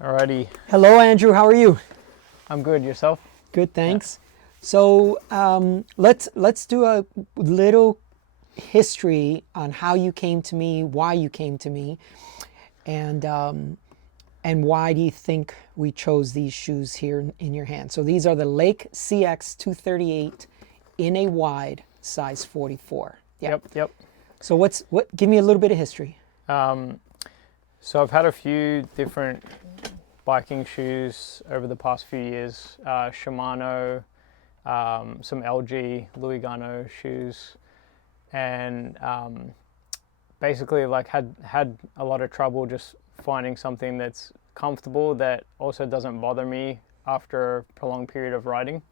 Alrighty, Hello, Andrew. How are you? I'm good. Yourself? Good, thanks. So let's do a little history on how you came to me, why you came to me, and why do you think we chose these shoes here in your hand? So these are the Lake CX238 in a wide, size 44. Yeah. Yep. So what? Give me a little bit of history. So I've had a few different biking shoes over the past few years. Shimano, some LG, Louis Gano shoes, and basically like had a lot of trouble just finding something that's comfortable that also doesn't bother me after a prolonged period of riding.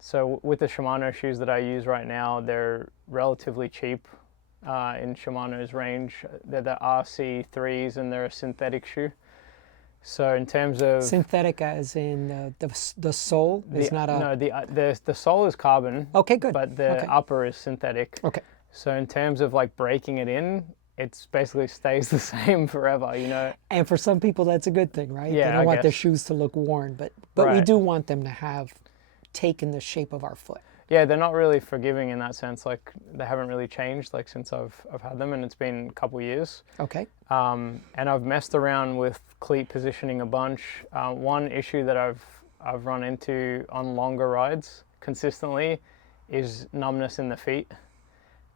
So with the Shimano shoes that I use right now, they're relatively cheap in Shimano's range. They're the RC3s and they're a synthetic shoe. So in terms of Synthetic, as in the sole is not a. no, the sole is carbon. Okay, good. But the Okay. upper is synthetic. Okay. So in terms of like breaking it in, it's basically stays the same forever, And for some people, that's a good thing, right? Yeah, They don't I want their guess. shoes to look worn, but we Right. do want them to have taken the shape of our foot. Yeah, they're not really forgiving in that sense. Like they haven't really changed like since I've had them, and it's been a couple years. Okay. And I've messed around with cleat positioning a bunch. One issue that I've run into on longer rides consistently is numbness in the feet.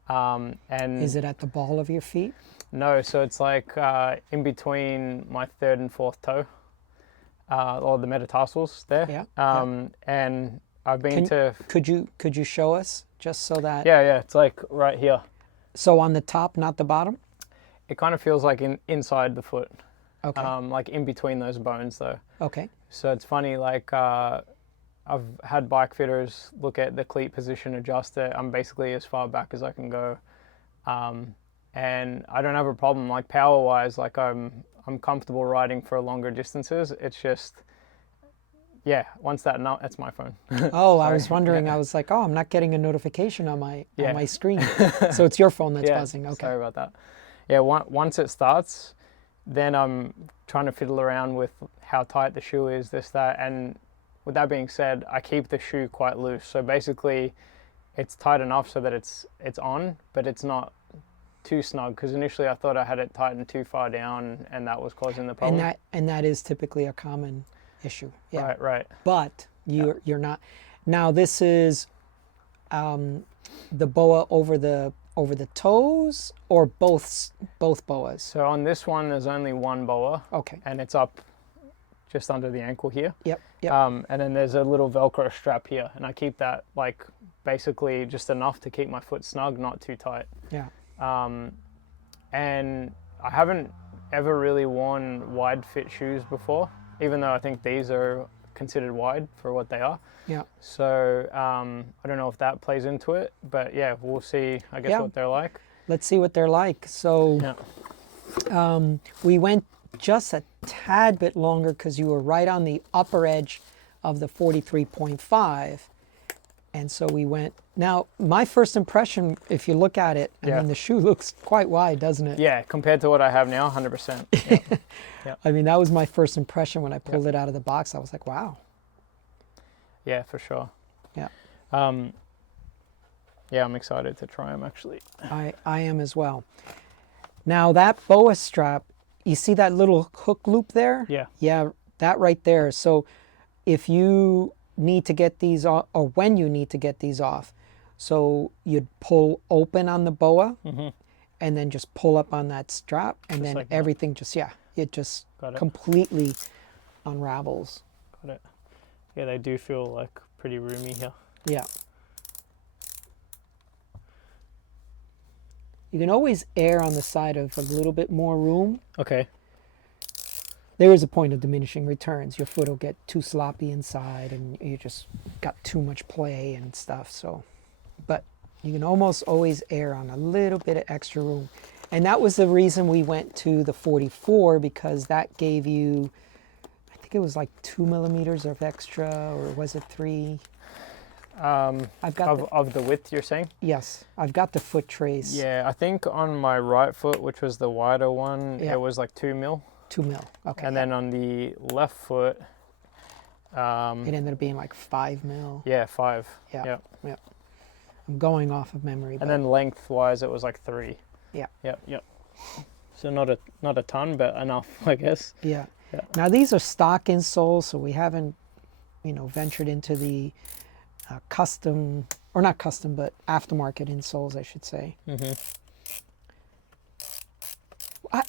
And Is it at the ball of your feet? no, so it's like in between my third and fourth toe, or the metatarsals there. Yeah. And I've been to Could you show us just so that? yeah, it's like right here. So on the top, not the bottom. It kind of feels like inside the foot, Okay. like in between those bones though. Okay. So it's funny, like I've had bike fitters look at the cleat position, adjust it. I'm basically as far back as I can go, and I don't have a problem. Like power wise, like I'm comfortable riding for longer distances. It's just, yeah, once that's my phone. Oh, I was Sorry. wondering. Yeah. I was like, oh, I'm not getting a notification on my Yeah. screen. So it's your phone that's Yeah, buzzing. Okay. sorry about that. Yeah, once it starts, then I'm trying to fiddle around with how tight the shoe is, this, that, and with that being said, I keep the shoe quite loose. So basically, it's tight enough so that it's on, but it's not too snug. Because initially I thought I had it tightened too far down, and that was causing the problem. And that is typically a common issue. Yeah. Right. But you're not. Now this is the boa over the toes, or both boas. So on this one, there's only one boa, Okay. and it's up just under the ankle here. Yep. And then there's a little Velcro strap here, and I keep that like basically just enough to keep my foot snug, not too tight. Yeah. And I haven't ever really worn wide fit shoes before, even though I think these are considered wide for what they are. Yeah. So I don't know if that plays into it, but yeah, we'll see, I guess, Yeah. what they're like. Let's see what they're like. So Yeah. we went just a tad bit longer because you were right on the upper edge of the 43.5. And so we went. Now, my first impression, if you look at it, I Yeah. mean, the shoe looks quite wide, doesn't it? Yeah, compared to what I have now, 100%. Yeah. I mean, that was my first impression when I pulled it out of the box. I was like, wow. Yeah, for sure. Yeah. Yeah, I'm excited to try them actually. I am as well. Now, that boa strap, you see that little hook loop there? Yeah. Yeah, that right there. So if you need to get these off, or when you need to get these off, so you'd pull open on the boa and then just pull up on that strap, and Just then like that. everything it just Got it. completely unravels. Got it. Yeah, they do feel like pretty roomy here. Yeah. You can always err on the side of a little bit more room. Okay. There is a point of diminishing returns. Your foot will get too sloppy inside and you just got too much play and stuff. So, but you can almost always err on a little bit of extra room. And that was the reason we went to the 44, because that gave you, I think it was like 2 millimeters of extra, or was it 3? I've got Of the width, you're saying? yes, I've got the foot trace. Yeah, I think on my right foot, which was the wider one, Yeah. it was like 2 mil. 2 mil. Okay. And then on the left foot, it ended up being like 5 mil. yeah, 5. Yeah. I'm going off of memory. And then lengthwise, it was like 3. Yeah. Yep. So not a ton, but enough, I guess. Yeah. Yeah. Now these are stock insoles, so we haven't, ventured into the custom, or not custom, but aftermarket insoles, I should say. Mm-hmm.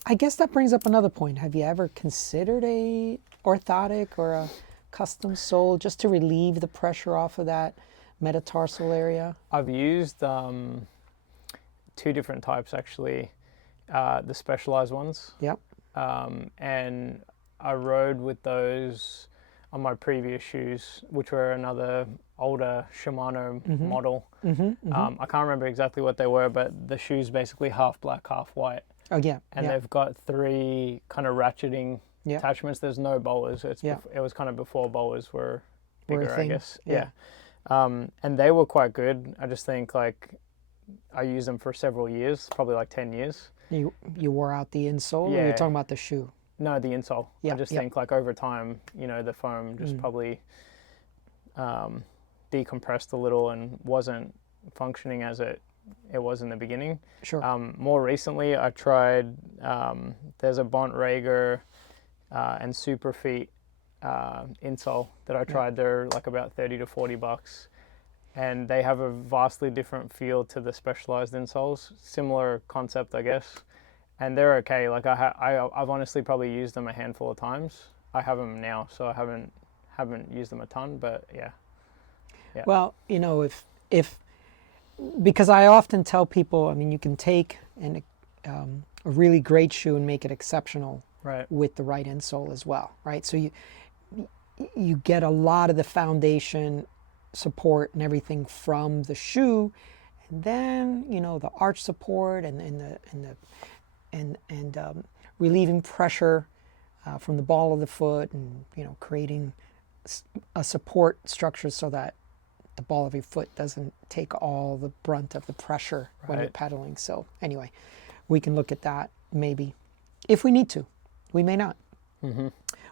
I guess that brings up another point. Have you ever considered a orthotic or a custom sole just to relieve the pressure off of that metatarsal area? I've used 2 different types, actually. The specialized ones. Yep. And I rode with those on my previous shoes, which were another older Shimano model. I can't remember exactly what they were, but the shoe's basically half black, half white. Oh, yeah. And they've got 3 kind of ratcheting attachments. There's no bowlers. It was kind of before bowlers were bigger, I guess. Yeah. And they were quite good. I just think like I used them for several years, probably like 10 years. You wore out the insole, or you're talking about the shoe? No, the insole. Yeah, I just think like over time, the foam just probably decompressed a little and wasn't functioning as it was in the beginning. Sure. More recently, I tried, there's a Bontrager and Superfeet insole that I tried. They're like about $30 to $40. And they have a vastly different feel to the specialized insoles. Similar concept, I guess. And they're okay. Like I've honestly probably used them a handful of times. I have them now, so I haven't used them a ton, but yeah. Well, if because I often tell people, you can take a really great shoe and make it exceptional with the right insole as well, right? So you get a lot of the foundation support and everything from the shoe, and then the arch support and relieving pressure from the ball of the foot, and creating a support structure so that the ball of your foot doesn't take all the brunt of the pressure when you're pedaling. So anyway, we can look at that maybe if we need to. We may not. Mm-hmm.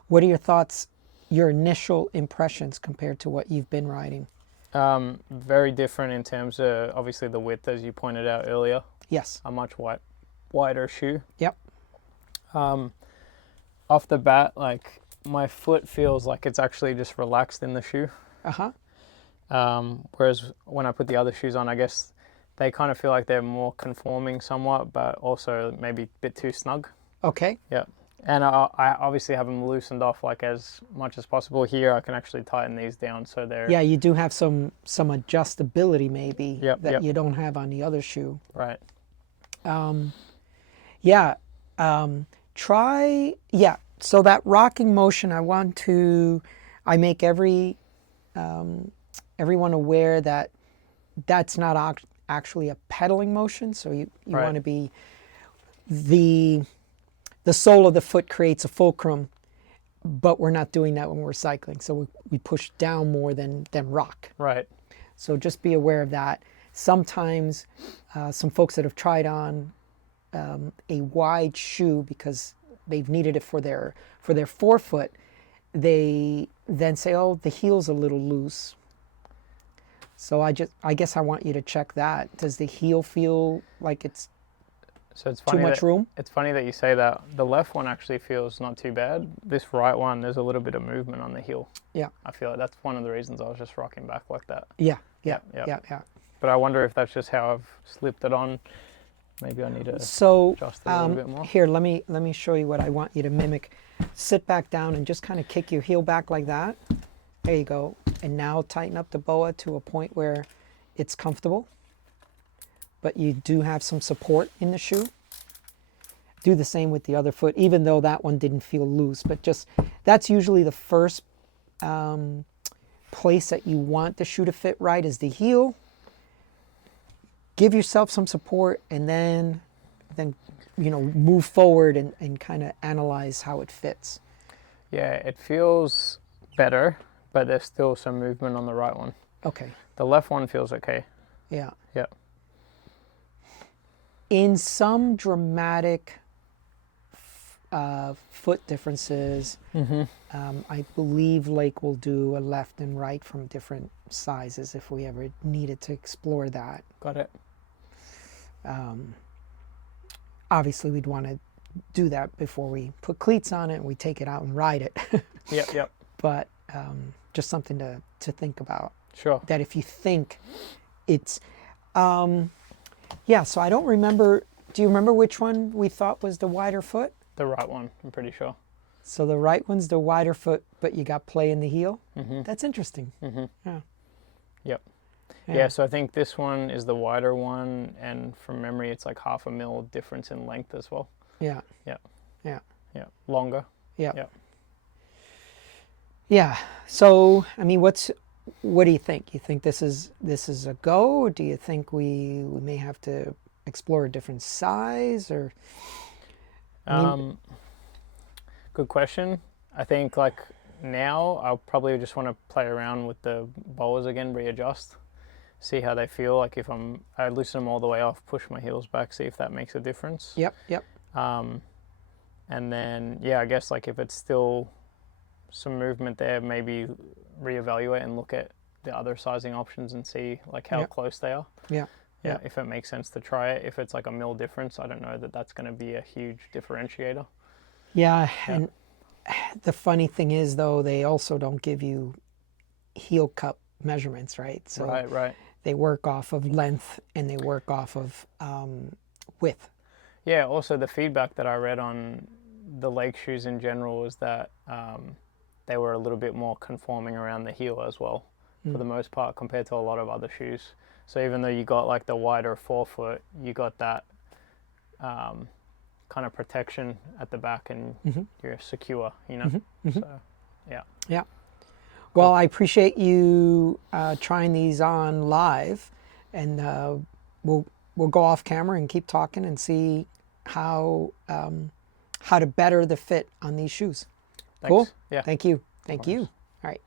What are your thoughts, your initial impressions compared to what you've been riding? Very different in terms of obviously the width, as you pointed out earlier. Yes. A much wider shoe. Yep. Off the bat, like my foot feels like it's actually just relaxed in the shoe. Whereas when I put the other shoes on, I guess they kind of feel like they're more conforming somewhat, but also maybe a bit too snug. Okay. Yeah. And I obviously have them loosened off like as much as possible. Here I can actually tighten these down so they're... Yeah, you do have some adjustability maybe that you don't have on the other shoe. Right. So that rocking motion, I make everyone aware that that's not actually a pedaling motion. So you want to be, the sole of the foot creates a fulcrum, but we're not doing that when we're cycling. So we push down more than rock. Right. So just be aware of that. Sometimes some folks that have tried on a wide shoe because they've needed it for their forefoot, they then say, oh, the heel's a little loose. So I guess I want you to check that. Does the heel feel like it's too much room? It's funny that you say that. The left one actually feels not too bad. This right one, there's a little bit of movement on the heel. Yeah. I feel like that's one of the reasons I was just rocking back like that. Yeah. But I wonder if that's just how I've slipped it on. Maybe I need to adjust it a little bit more. Here, let me show you what I want you to mimic. Sit back down and just kind of kick your heel back like that. There you go. And now tighten up the boa to a point where it's comfortable, but you do have some support in the shoe. Do the same with the other foot, even though that one didn't feel loose, but that's usually the first place that you want the shoe to fit right is the heel. Give yourself some support, and then move forward and kind of analyze how it fits. Yeah, it feels better, but there's still some movement on the right one. Okay. The left one feels okay. Yeah. Yeah. In some dramatic foot differences. I believe Lake will do a left and right from different sizes if we ever needed to explore that. Got it. Obviously, we'd want to do that before we put cleats on it and we take it out and ride it. Yep. But just something to think about. Sure. That if you think it's, yeah, so I don't remember, do you remember which one we thought was the wider foot? The right one, I'm pretty sure. So the right one's the wider foot, but you got play in the heel? Mm-hmm. That's interesting. Mm-hmm. Yeah. Yep. Yeah, so I think this one is the wider one, and from memory, it's like 0.5 mil difference in length as well. Yeah. Yeah. Yeah. Yeah. Longer. Yeah. Yeah. Yeah. So, I mean, what do you think? You think this is a go, or do you think we may have to explore a different size, or? Good question. I think like now I'll probably just want to play around with the boas again, readjust, see how they feel. Like if I loosen them all the way off, push my heels back, see if that makes a difference. Yep. And then, yeah, I guess like if it's still some movement there, maybe reevaluate and look at the other sizing options and see like how close they are. Yeah. If it makes sense to try it. If it's like a mil difference, I don't know that that's going to be a huge differentiator. Yeah, and the funny thing is, though, they also don't give you heel cup measurements, right? So right. They work off of length and they work off of width. Yeah, also the feedback that I read on the Lake shoes in general was that they were a little bit more conforming around the heel as well, for the most part, compared to a lot of other shoes. So even though you got like the wider forefoot, you got that kind of protection at the back, and you're secure, you know? So, yeah. Yeah. Well, I appreciate you trying these on live, and we'll go off camera and keep talking and see how to better the fit on these shoes. Thanks. Cool? Yeah. Thank you. Thank you. All right.